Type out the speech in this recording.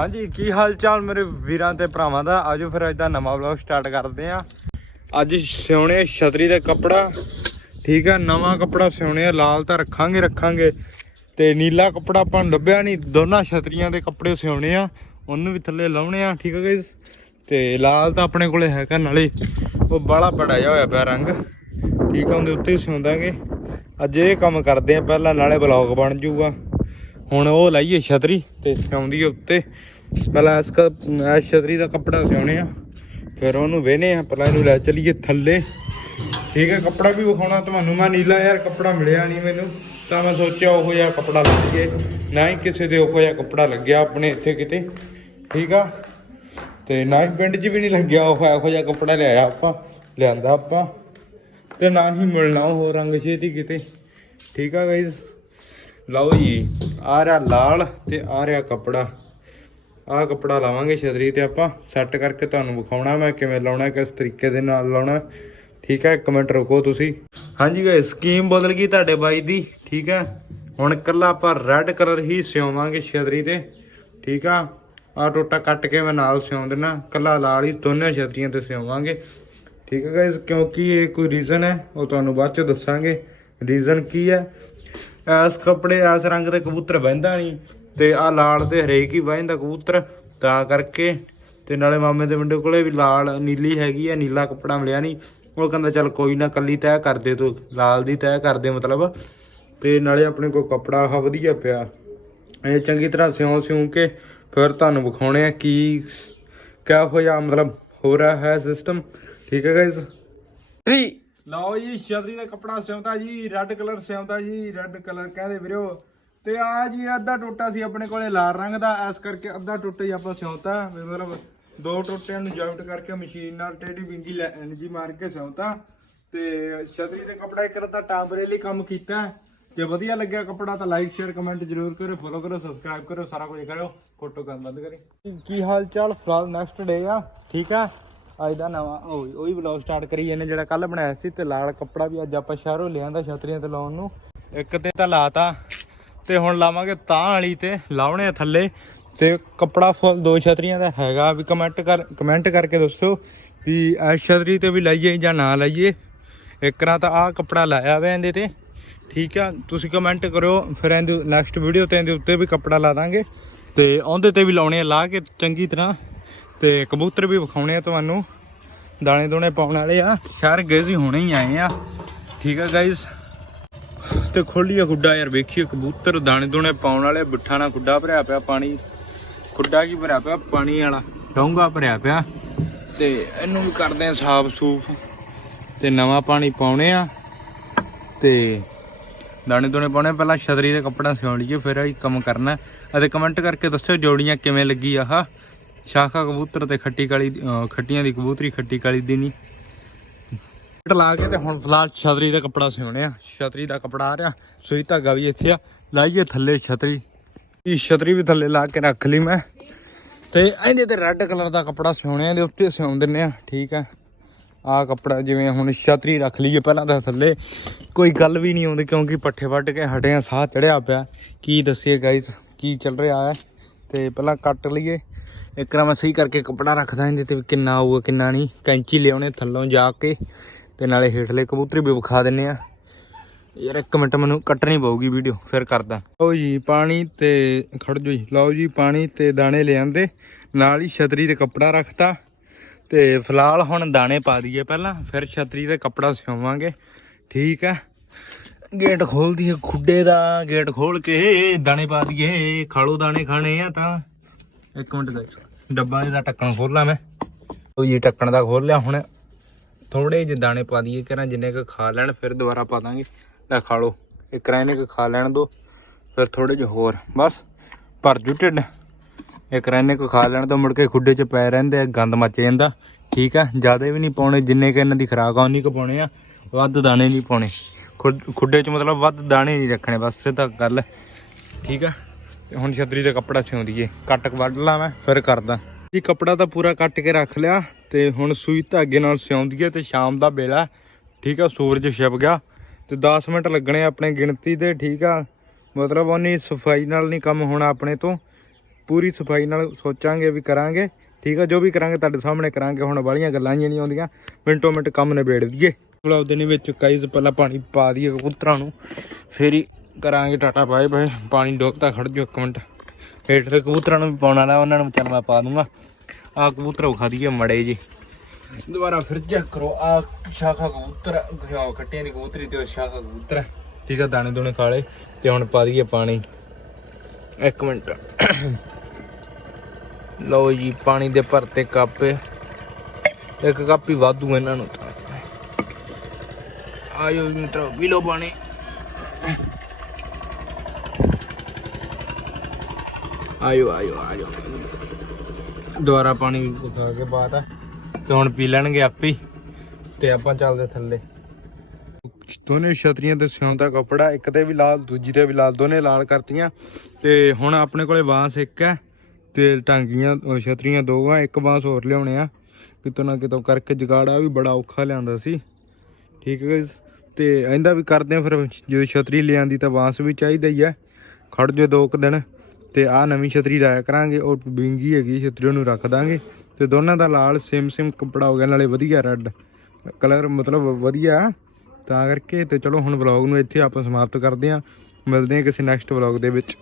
ਹਾਂਜੀ, ਕੀ ਹਾਲ ਚਾਲ ਮੇਰੇ ਵੀਰਾਂ ਤੇ ਭਰਾਵਾਂ ਦਾ? ਆਜੋ ਫਿਰ ਅੱਜ ਦਾ ਨਵਾਂ ਵਲੌਗ ਸਟਾਰਟ ਕਰਦੇ ਆ ਅੱਜ ਸਿਉਣੇ ਛਤਰੀ ਦਾ ਕੱਪੜਾ। ਠੀਕ ਆ, ਨਵਾਂ ਕੱਪੜਾ ਸਿਉਣੇ ਆ, ਲਾਲ ਤਾਂ ਰੱਖਾਂਗੇ ਰੱਖਾਂਗੇ। ਤੇ ਨੀਲਾ ਕੱਪੜਾ ਆਪਾਂ ਨੂੰ ਲੱਭਿਆ ਨਹੀਂ, ਦੋਨਾਂ ਛਤਰੀਆਂ ਦੇ ਕੱਪੜੇ ਸਿਉਣੇ ਆ। ਉਹਨੂੰ ਵੀ ਥੱਲੇ ਲਾਉਣੇ ਆ, ਠੀਕ ਆ ਗਾਇਸ ਤੇ ਲਾਲ ਤਾਂ ਆਪਣੇ ਕੋਲੇ ਹੈਗਾ ਨਾਲੇ। ਉਹ ਬਾਲਾ ਬੜਾ ਜਿਹਾ ਹੋਇਆ ਪਿਆ ਰੰਗ। ਠੀਕ ਆ, ਉਹਦੇ ਉੱਤੇ ਸਿਉਂਦਾਂਗੇ। ਅੱਜ ਇਹ ਕੰਮ ਕਰਦੇ ਆ, ਪਹਿਲਾਂ ਨਾਲੇ ਬਲੌਗ ਬਣ ਜਾਊਗਾ। ਹੁਣ ਉਹ ਲਾਈਏ ਛਤਰੀ ਤੇ ਸਿਉਂਦੀ ਉੱਤੇ। ਪਹਿਲਾਂ ਇਸ ਕ ਇਸ ਛਤਰੀ ਦਾ ਕੱਪੜਾ ਸਿਉਣੇ ਆ। ਫਿਰ ਉਹਨੂੰ ਵੇਨੇ ਆ, ਪਹਿਲਾਂ ਇਹਨੂੰ ਲੈ ਚਲੀਏ ਥੱਲੇ। ਠੀਕ ਹੈ ਕੱਪੜਾ ਵੀ ਵਿਖਾਉਣਾ ਤੁਹਾਨੂੰ। ਮੈਂ ਨੀਲਾ ਯਾਰ ਕੱਪੜਾ ਮਿਲਿਆ ਨਹੀਂ ਮੈਨੂੰ, ਤਾਂ ਮੈਂ ਸੋਚਿਆ ਉਹੋ ਜਿਹਾ ਕੱਪੜਾ ਲੱਗੇ ਨਾ ਹੀ ਕਿਸੇ ਦੇ ਉਹੋ ਜਿਹਾ ਕੱਪੜਾ ਲੱਗਿਆ ਆਪਣੇ ਇੱਥੇ ਕਿਤੇ। ਠੀਕ ਆ? ਤੇ ਨਾ ਹੀ ਪਿੰਡ 'ਚ ਵੀ ਨਹੀਂ ਲੱਗਿਆ ਉਹ ਇਹੋ ਜਿਹਾ ਕੱਪੜਾ ਲਿਆਇਆ ਆਪਾਂ, ਲਿਆਂਦਾ ਆਪਾਂ। ਤੇ ਨਾ ਹੀ ਮਿਲਣਾ ਉਹ ਰੰਗ ਛੇਤੀ ਕਿਤੇ। ਠੀਕ ਆ ਗਾਇਜ਼ ਲਓ ਜੀ, ਆ ਰਿਹਾ ਲਾਲ ਤੇ ਆ ਰਿਹਾ ਕੱਪੜਾ। ਆਹ ਕੱਪੜਾ ਲਾਵਾਂਗੇ ਛਤਰੀ ਤੇ ਆਪਾਂ। ਸੈੱਟ ਕਰਕੇ ਤੁਹਾਨੂੰ ਵਿਖਾਉਣਾ ਮੈਂ ਕਿਵੇਂ ਲਾਉਣਾ, ਕਿਸ ਤਰੀਕੇ ਦੇ ਨਾਲ ਲਾਉਣਾ। ਠੀਕ ਹੈ, ਇੱਕ ਮਿੰਟ ਰੁਕੋ ਤੁਸੀਂ। ਹਾਂਜੀ ਗਾਇਸ ਸਕੀਮ ਬਦਲ ਗਈ ਤੁਹਾਡੇ ਬਾਈ ਦੀ। ਠੀਕ ਹੈ, ਹੁਣ ਇਕੱਲਾ ਆਪਾਂ ਰੈੱਡ ਕਲਰ ਹੀ ਸਿਉਵਾਂਗੇ ਛਤਰੀ ਤੇ। ਠੀਕ ਆ ਆ ਟੋਟਾ ਕੱਟ ਕੇ ਮੈਂ ਨਾਲ ਸਿਉਂ ਦੇਣਾ ਇਕੱਲਾ ਲਾਲ ਹੀ ਦੋਨੇ ਛਤਰੀਆਂ ਤੇ ਸਿਉਵਾਂਗੇ। ਠੀਕ ਹੈ ਗਾਇਸ ਕਿਉਂਕਿ ਇਹ ਕੋਈ ਰੀਜ਼ਨ ਹੈ, ਉਹ ਤੁਹਾਨੂੰ ਬਾਅਦ ਚ ਦੱਸਾਂਗੇ। ਰੀਜ਼ਨ ਕੀ ਹੈ? ਐਸ ਕੱਪੜੇ, ਐਸ ਰੰਗ ਦੇ ਕਬੂਤਰ ਬਹਿੰਦਾ ਨਹੀਂ ਤੇ ਆ ਲਾਲ ਤੇ ਹਰੇਕ ਹੀ ਬਹਿੰਦਾ ਕਬੂਤਰ। ਤਾਂ ਕਰਕੇ ਤੇ ਨਾਲੇ ਮਾਮੇ ਦੇ ਮੁੰਡੇ ਕੋਲੇ ਵੀ ਲਾਲ, ਨੀਲੀ ਹੈਗੀ ਆ, ਨੀਲਾ ਕੱਪੜਾ ਮਿਲਿਆ ਨਹੀਂ। ਉਹ ਕਹਿੰਦਾ, ਚੱਲ ਕੋਈ ਨਾ, ਕੱਲੀ ਤੈਅ ਕਰ ਦੇ ਤੂੰ, ਲਾਲ ਦੀ ਤੈਅ ਕਰ ਦੇ ਮਤਲਬ। ਤੇ ਨਾਲੇ ਆਪਣੇ ਕੋਲ ਕੱਪੜਾ ਆ ਵਧੀਆ ਪਿਆ। ਇਹ ਚੰਗੀ ਤਰ੍ਹਾਂ ਸਿਉਂ ਸਿਉਂ ਕੇ ਫਿਰ ਤੁਹਾਨੂੰ ਵਿਖਾਉਣੇ ਆ ਕੀ ਕਿਆ ਹੋਇਆ, ਮਤਲਬ ਹੋ ਰਿਹਾ ਹੈ ਸਿਸਟਮ ਠੀਕ ਹੈ ਗਾਇਜ਼ 3 ਲਓ ਜੀ ਛਤਰੀ ਦਾ ਕੱਪੜਾ ਸਿਉਂਦਾ ਜੀ ਰੈੱਡ ਕਲਰ ਸਿਉਂਦਾ ਜੀ ਰੈੱਡ ਕਲਰ ਕਹਿੰਦੇ ਵੀਰੋ। ਤੇ ਆ ਜੀ, ਅੱਧਾ ਟੋਟਾ ਸੀ ਆਪਣੇ ਕੋਲੇ ਲਾਲ ਰੰਗ ਦਾ, ਇਸ ਕਰਕੇ ਅੱਧਾ ਟੋਟਾ ਹੀ ਆਪਾਂ ਸਿਉਂਤਾ। ਮਤਲਬ ਦੋ ਟੋਟਿਆਂ ਨੂੰ ਜੁਆਇੰਟ ਕਰਕੇ ਮਸ਼ੀਨ ਨਾਲ ਟੇਢੀ ਵਿੰਗੀ ਐਨਰਜੀ ਮਾਰ ਕੇ ਸਿਉਂਤਾ। ਤੇ ਛਤਰੀ ਦੇ ਕੱਪੜਾ ਇੱਕ ਅੱਧਾ ਟਾਂਬਰੇ ਲਈ ਕੰਮ ਕੀਤਾ। ਜੇ ਵਧੀਆ ਲੱਗਿਆ ਕੱਪੜਾ ਤਾਂ ਲਾਈਕ ਸ਼ੇਅਰ ਕਮੈਂਟ ਜ਼ਰੂਰ ਕਰੋ ਫੋਲੋ ਕਰੋ ਸਬਸਕ੍ਰਾਈਬ ਕਰੋ ਸਾਰਾ ਕੁਝ ਕਰਿਓ, ਫੋਟੋ ਕਰਨ ਬੰਦ ਕਰੀ। ਕੀ ਹਾਲ ਚਾਲ? ਫਿਲਹਾਲ ਨੈਕਸਟ ਡੇ ਆ, ਠੀਕ ਆ? ਅੱਜ ਦਾ ਨਵਾਂ ਉਹ ਹੀ ਵਲੌਗ ਸਟਾਰਟ ਕਰੀ ਇਹਨੇ ਜਿਹੜਾ ਕੱਲ ਬਣਾਇਆ ਸੀ ਤੇ ਲਾਲ ਕੱਪੜਾ ਵੀ ਅੱਜ ਆਪਾਂ ਸ਼ਹਿਰੋਂ ਲਿਆਂਦਾ ਛਤਰੀਆਂ ਤੇ ਲਾਉਣ ਨੂੰ। ਇੱਕ ਤੇ ਤਾਂ ਲਾਤਾ ਤੇ ਹੁਣ ਲਾਵਾਂਗੇ ਤਾਂ ਵਾਲੀ ਤੇ ਲਾਉਣੇ ਆ ਥੱਲੇ। ਤੇ ਕੱਪੜਾ ਫੁੱਲ ਦੋ ਛਤਰੀਆਂ ਦਾ ਹੈਗਾ, ਵੀ ਕਮੈਂਟ ਕਰ ਕਮੈਂਟ ਕਰਕੇ ਦੱਸੋ ਵੀ ਇਸ ਛਤਰੀ ਤੇ ਵੀ ਲਾਈਏ ਜਾਂ ਨਾ ਲਾਈਏ। ਇੱਕ ਤਾਂ ਆਹ ਕੱਪੜਾ ਲਾਇਆ ਵੇ ਇਹਦੇ ਤੇ। ਠੀਕ ਆ, ਤੁਸੀਂ ਕਮੈਂਟ ਕਰਿਓ, ਫਿਰ ਇਹਦੇ ਨੈਕਸਟ ਵੀਡੀਓ ਤੇ ਇਹਦੇ ਉੱਤੇ ਵੀ ਕੱਪੜਾ ਲਾ ਦਾਂਗੇ। ਤੇ ਉਹਦੇ ਤੇ ਵੀ ਲਾਉਣੇ ਆ, ਲਾ ਕੇ ਚੰਗੀ ਤਰ੍ਹਾਂ। ਤੇ ਕਬੂਤਰ ਵੀ ਵਿਖਾਉਣੇ ਆ ਤੁਹਾਨੂੰ। ਦਾਣੇ ਦੋਣੇ ਪਾਉਣ ਵਾਲੇ ਆ। ਸ਼ਹਿਰ ਗਏ ਸੀ, ਹੁਣੇ ਹੀ ਆਏ ਆ। ਠੀਕ ਆ ਗਾਇਸ ਤੇ ਖੋਲੀਏ ਖੁੱਡਾ ਯਾਰ, ਵੇਖੀਏ ਕਬੂਤਰ। ਦਾਣੇ ਦੋਣੇ ਪਾਉਣ ਵਾਲੇ, ਬਿੱਠਾ ਨਾਲ ਖੁੱਡਾ ਭਰਿਆ ਪਿਆ ਪਾਣੀ। ਖੁੱਡਾ ਕੀ ਭਰਿਆ ਪਿਆ? ਪਾਣੀ ਵਾਲਾ। ਡੋਂਗਾ ਭਰਿਆ ਪਿਆ। ਤੇ ਇਹਨੂੰ ਵੀ ਕਰਦੇ ਆ ਸਾਫ਼ ਸੂਫ। ਤੇ ਨਵਾਂ ਪਾਣੀ ਪਾਉਣੇ ਆ। ਤੇ ਦਾਣੇ ਦੋਣੇ ਪਾਉਣੇ ਪਹਿਲਾਂ ਛਤਰੀ ਦੇ ਕੱਪੜਾ ਸਿਉਣ ਲਈਏ, ਫਿਰ ਅਸੀਂ ਕੰਮ ਕਰਨਾ। ਅਤੇ ਕਮੈਂਟ ਕਰਕੇ ਦੱਸਿਓ ਜੋੜੀਆਂ ਕਿਵੇਂ ਲੱਗੀ ਆਹ। ਸ਼ਾਖਾ ਕਬੂਤਰ ਤੇ ਖੱਟੀ ਕਾਲੀ ਖੱਟੀਆਂ ਦੀ ਕਬੂਤਰੀ, ਖੱਟੀ ਕਾਲੀ ਦੀ ਨਹੀਂ ਟ ਲਾ ਕੇ ਤੇ ਹੁਣ ਫਿਲਹਾਲ ਛਤਰੀ ਦਾ ਕੱਪੜਾ ਸਿਉਣੇ ਆ ਛਤਰੀ ਦਾ ਕੱਪੜਾ ਆ ਰਿਹਾ। ਸੂਈ ਧਾਗਾ ਵੀ ਇੱਥੇ ਆ। ਲਾਈਏ ਥੱਲੇ ਛਤਰੀ। ਇਹ ਛਤਰੀ ਵੀ ਥੱਲੇ ਲਾ ਕੇ ਰੱਖ ਲਈ ਮੈਂ। ਤੇ ਇਹਦੇ ਤੇ ਰੈੱਡ ਕਲਰ ਦਾ ਕੱਪੜਾ ਸਿਉਣੇ ਆ ਦੇ ਉੱਤੇ ਸਿਉਂ ਦਿੰਨੇ ਆ। ਠੀਕ ਆ। ਆਹ ਕੱਪੜਾ ਜਿਵੇਂ ਹੁਣ ਛਤਰੀ ਰੱਖ ਲਈਏ ਪਹਿਲਾਂ ਤਾਂ ਥੱਲੇ। ਕੋਈ ਗੱਲ ਵੀ ਨਹੀਂ ਆਉਂਦੀ ਕਿਉਂਕਿ ਪੱਠੇ ਵੱਢ ਕੇ ਹਟੇ ਆ, ਸਾਹ ਚੜਿਆ ਪਿਆ। ਕੀ ਦੱਸੀਏ ਗਾਇਸ ਕੀ ਚੱਲ ਰਿਹਾ ਹੈ? ਤੇ ਪਹਿਲਾਂ ਕੱਟ ਲਈਏ। ਇੱਕ ਵਾਰ ਮੈਂ ਸਹੀ ਕਰਕੇ ਕੱਪੜਾ ਰੱਖਦਾ ਇਹਦੇ ਤੇ ਵੀ ਕਿੰਨਾ ਆਊਗਾ, ਕਿੰਨਾ ਨਹੀਂ। ਕੈਂਚੀ ਲਿਆਉਣੇ ਥੱਲੋਂ ਜਾ ਕੇ ਤੇ ਨਾਲੇ ਹੇਠਲੇ ਕਬੂਤਰੀ ਵੀ ਵਿਖਾ ਦਿੰਨੇ ਆ। ਯਾਰ ਇੱਕ ਮਿੰਟ, ਮੈਨੂੰ ਕੱਟਣੀ ਪਊਗੀ ਵੀਡੀਓ, ਫਿਰ ਕਰਦਾ। ਲਓ ਜੀ, ਪਾਣੀ ਤੇ ਖੜ ਜੋ ਜੀ। ਲਓ ਜੀ, ਪਾਣੀ ਤੇ ਦਾਣੇ ਲਿਆਂਦੇ ਨਾਲ ਹੀ ਛਤਰੀ ਤੇ ਕੱਪੜਾ ਰੱਖਤਾ। ਤੇ ਫਿਲਹਾਲ ਹੁਣ ਦਾਣੇ ਪਾ ਦਈਏ ਪਹਿਲਾਂ, ਫਿਰ ਛਤਰੀ ਤੇ ਕੱਪੜਾ ਸਿਉਵਾਂਗੇ। ਠੀਕ ਆ? ਗੇਟ ਖੋਲ ਦਈਏ ਖੁੱਡੇ ਦਾ ਗੇਟ ਖੋਲ ਕੇ ਦਾਣੇ ਪਾ ਦਈਏ। ਖਾਲੋ ਦਾਣੇ ਖਾਣੇ ਆ ਤਾਂ। ਇੱਕ ਮਿੰਟ ਗਾਇਸ ਡੱਬਾ ਇਹਦਾ ਢੱਕਣ ਖੋਲਾਂ ਮੈਂ। ਉਹ ਜੀ, ਢੱਕਣ ਦਾ ਖੋਲ ਲਿਆ ਹੁਣ। ਥੋੜੇ ਜਿਹੇ ਦਾਣੇ ਪਾ ਦਈਏ ਕਰਾਂ ਜਿੰਨੇ ਕੁ ਖਾ ਲੈਣ, ਫਿਰ ਦੁਬਾਰਾ ਪਾ ਦਾਂਗੇ। ਲੈ ਖਾ ਲਓ, ਇੱਕ ਰਾਂ ਇਹਨੇ ਖਾ ਲੈਣ ਦੋ, ਫਿਰ ਥੋੜੇ ਜਿਹੇ ਹੋਰ। ਬਸ ਭਰ ਜੂ ਢਿੱਡ ਇੱਕ ਰਾਂ ਇਹਨੇ ਖਾ ਲੈਣ ਤੋਂ ਮੁੜ ਕੇ ਖੁੱਡੇ 'ਚ ਪੈ ਰਹਿੰਦੇ ਆ, ਗੰਦ ਮੱਚ ਜਾਂਦਾ। ਠੀਕ ਆ, ਜ਼ਿਆਦਾ ਵੀ ਨਹੀਂ ਪਾਉਣੇ, ਜਿੰਨੇ ਕ ਇਹਨਾਂ ਦੀ ਖਰਾਕ ਆ, ਉਨੀ ਕੁ ਪਾਉਣੇ ਆ, ਵੱਧ ਦਾਣੇ ਨਹੀਂ ਪਾਉਣੇ। ਖੁੱਡ- ਖੁੱਡੇ 'ਚ ਮਤਲਬ ਵੱਧ ਦਾਣੇ ਨਹੀਂ ਰੱਖਣੇ, ਬਸ ਇਹ ਤਾਂ ਗੱਲ। ਠੀਕ ਆ? ਤੇ ਹੁਣ ਛਤਰੀ ਦਾ ਕੱਪੜਾ ਸਿਉਂਦੀਏ। ਕੱਟ ਵੱਢ ਲਾਂ ਮੈਂ, ਫਿਰ ਕਰਦਾ। ਜੀ, ਕੱਪੜਾ ਤਾਂ ਪੂਰਾ ਕੱਟ ਕੇ ਰੱਖ ਲਿਆ ਤੇ ਹੁਣ ਸੂਈ ਧਾਗੇ ਨਾਲ ਸਿਉਂ ਦਈਏ ਤੇ ਸ਼ਾਮ ਦਾ ਵੇਲਾ ਠੀਕ ਆ, ਸੂਰਜ ਛਿਪ ਗਿਆ ਤੇ 10 ਮਿੰਟ ਲੱਗਣੇ ਆਪਣੇ ਗਿਣਤੀ ਦੇ, ਠੀਕ ਆ। ਮਤਲਬ ਉਹਨੀ ਸਫ਼ਾਈ ਨਾਲ ਨਹੀਂ ਕੰਮ ਹੋਣਾ ਆਪਣੇ ਤੋਂ। ਪੂਰੀ ਸਫ਼ਾਈ ਨਾਲ ਸੋਚਾਂਗੇ ਵੀ ਕਰਾਂਗੇ। ਠੀਕ ਆ, ਜੋ ਵੀ ਕਰਾਂਗੇ ਤੁਹਾਡੇ ਸਾਹਮਣੇ ਕਰਾਂਗੇ। ਹੁਣ ਵਾਲੀਆਂ ਗੱਲਾਂ ਹੀ ਨਹੀਂ ਆਉਂਦੀਆਂ। ਮਿੰਟੋ ਮਿੰਟ ਕੰਮ ਨਿਬੇੜ ਦਈਏ। ਬਲੌਗ ਦੇ ਵਿੱਚ ਕਾਈਜ਼ ਪਹਿਲਾਂ ਪਾਣੀ ਪਾ ਦਈਏ ਕਬੂਤਰਾਂ ਨੂੰ। ਫੇਰ ਹੀ ਕਰਾਂਗੇ ਟਾਟਾ ਬਾਏ ਬਾਏ। ਪਾਣੀ ਡੋਕਦਾ ਖੜ ਜੋ ਇੱਕ ਮਿੰਟ। ਹੇਠ ਕਬੂਤਰਾਂ ਨੂੰ ਵੀ ਪਾਉਣ ਵਾਲਾ, ਉਹਨਾਂ ਨੂੰ ਚੱਲ ਮੈਂ ਪਾ ਦੂੰਗਾ। ਆ ਕਬੂਤਰ ਵਿਖਾ ਦਈਏ ਮੜੇ ਜੀ ਦੁਬਾਰਾ ਫਿਰ ਚੈੱਕ ਕਰੋ ਆ ਸ਼ਾਖਾ ਕਬੂਤਰ ਖਿਆਓ ਕੱਟੀਆਂ ਦੀ ਕਬੂਤਰੀ ਤੇ ਉਹ ਸ਼ਾਖਾ ਕਬੂਤਰ ਠੀਕ ਆ, ਦਾਣੇ ਦੋਨੇ ਖਾਲੇ ਤੇ ਹੁਣ ਪਾ ਦਈਏ ਪਾਣੀ। ਇੱਕ ਮਿੰਟ। ਲਓ ਜੀ, ਪਾਣੀ ਦੇ ਭਰਤੇ ਕੱਪ ਇੱਕ ਕੱਪ ਹੀ ਵਾਧੂ ਇਹਨਾਂ ਨੂੰ ਆਇਓ ਮਿੱਤਰੋ ਪੀ ਲਓ ਪਾਣੀ। ਆਇਓ ਆਇਓ ਆਇਓ। ਦੁਬਾਰਾ ਪਾਣੀ ਉਠਾ ਕੇ ਬਾਅਦ ਤੇ ਹੁਣ ਪੀ ਲੈਣਗੇ ਆਪੇ ਹੀ। ਤੇ ਆਪਾਂ ਚੱਲਦੇ ਥੱਲੇ। ਦੋਨੇ ਛਤਰੀਆਂ ਤੇ ਸਿਉਣ ਦਾ ਕੱਪੜਾ, ਇੱਕ ਤੇ ਵੀ ਲਾਲ, ਦੂਜੀ ਤੇ ਵੀ ਲਾਲ, ਦੋਨੇ ਲਾਲ ਕਰਤੀਆਂ। ਤੇ ਹੁਣ ਆਪਣੇ ਕੋਲੇ ਬਾਂਸ ਇੱਕ ਹੈ, ਤੇ ਟਾਂਗੀਆਂ ਛਤਰੀਆਂ ਦੋ ਆ, ਇੱਕ ਬਾਂਸ ਹੋਰ ਲਿਆਉਣੇ ਆ। ਕਿਤੋਂ ਨਾ ਕਿਤੋਂ ਕਰਕੇ ਜਗਾੜਾ ਵੀ ਬੜਾ ਔਖਾ ਲਿਆਂਦਾ ਸੀ। ਠੀਕ ਹੈ guys? ਤੇ ਇਹਦਾ ਵੀ ਕਰਦੇ ਆ ਫਿਰ, ਜਦੋਂ ਛਤਰੀ ਲਿਆਂਦੀ ਤਾਂ ਬਾਂਸ ਵੀ ਚਾਹੀਦਾ ਹੀ ਆ। ਖੜ ਜੋ ਦੋ ਕੁ ਦਿਨ। ਤੇ ਆ ਨਵੀਂ ਛਤਰੀ ਲਾਇਆ ਕਰਾਂਗੇ, ਉਹ ਵਿੰਗੀ ਹੈਗੀ ਛਤਰੀ ਨੂੰ ਰੱਖ ਦਾਂਗੇ ਤੇ ਦੋਨਾਂ ਦਾ ਲਾਲ ਸੇਮ ਸੇਮ ਕੱਪੜਾ ਹੋ ਗਿਆ, ਨਾਲੇ ਵਧੀਆ ਰੈੱਡ ਕਲਰ ਮਤਲਬ ਵਧੀਆ। ਤਾਂ ਕਰਕੇ ਤੇ ਚਲੋ ਹੁਣ ਵਲੌਗ ਨੂੰ ਇੱਥੇ ਆਪਾਂ ਸਮਾਪਤ ਕਰਦੇ ਆਂ ਮਿਲਦੇ ਹਾਂ ਕਿਸੇ ਨੈਕਸਟ ਵਲੌਗ ਦੇ ਵਿੱਚ।